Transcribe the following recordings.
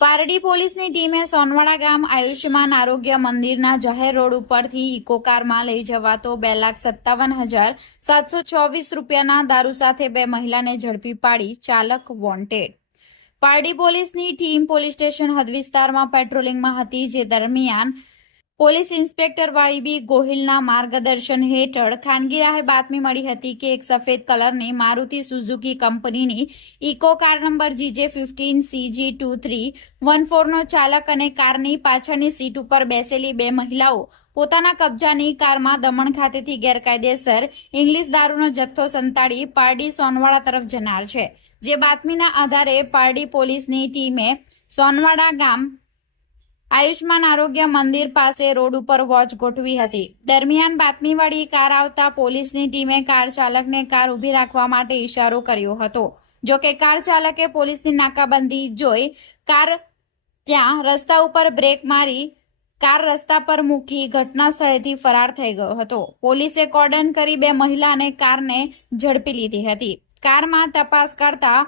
પારડી પોલીસની ટીમે સોનવાડા ગામ આયુષ્યમાન આરોગ્ય મંદિરના જાહેર રોડ ઉપરથી ઇકો કારમાં લઈ જવાતો 2,57,724 રૂપિયાના દારૂ સાથે બે મહિલાને ઝડપી પાડી ચાલક વોન્ટેડ। પારડી પોલીસની ટીમ પોલીસ સ્ટેશન હદ વિસ્તારમાં પેટ્રોલિંગમાં હતી, જે દરમિયાન પોલીસ ઇન્સ્પેક્ટર વાયબી ગોહિલના માર્ગદર્શન હેઠળ ખાનગી રાહે બાતમી મળી હતી કે એક સફેદ કલરની મારુતિ સુઝુકી કંપનીની ઇકો કાર નંબર GJ15CG2314 નો ચાલક અને કારની પાછળની સીટ ઉપર બેસેલી બે મહિલાઓ પોતાના કબજાની કારમાં દમણ ખાતેથી ગેરકાયદેસર ઇંગ્લિશ દારૂનો જથ્થો સંતાડી પારડી સોનવાડા તરફ જનાર છે। જે બાતમીના આધારે પારડી પોલીસની ટીમે સોનવાડા ગામ આયુષ્માન આરોગ્ય મંદિર પાસે રોડ ઉપર વોચ ગોઠવી હતી। દરમિયાન બાતમીવાળી કાર આવતા પોલીસની ટીમે કાર ચાલકને કાર ઊભી રાખવા માટે ઇશારો કર્યો હતો। જો કે કાર ચાલકે પોલીસની નાકાબંધી જોઈ કાર ત્યાં રસ્તા ઉપર બ્રેક મારી કાર રસ્તા પર મૂકી ઘટના સ્થળેથી ફરાર થઈ ગયો હતો। પોલીસે કોર્ડન કરી બે મહિલા અને કારને ઝડપી લીધી હતી। કારમાં તપાસ કરતા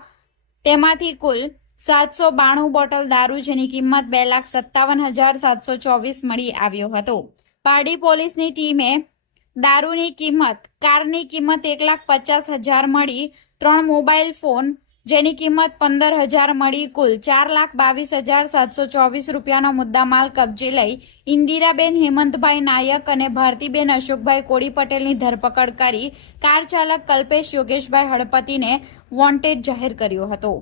તેમાંથી કુલ 792 બોટલ દારૂ, જેની કિંમત 2,57,724 મળી આવ્યો હતો। પારડી પોલીસની ટીમે દારૂની કિંમત, કારની કિંમત 1,50,000 મળી, 3 મોબાઈલ ફોન જેની કિંમત 15,000 મળી, કુલ 4,22,724 રૂપિયાનો મુદ્દામાલ કબજે લઈ ઇન્દિરાબેન હેમંતભાઈ નાયક અને ભારતીબેન અશોકભાઈ કોળી પટેલની ધરપકડ કરી કાર ચાલક કલ્પેશ યોગેશભાઈ હળપતિને વોન્ટેડ જાહેર કર્યો હતો।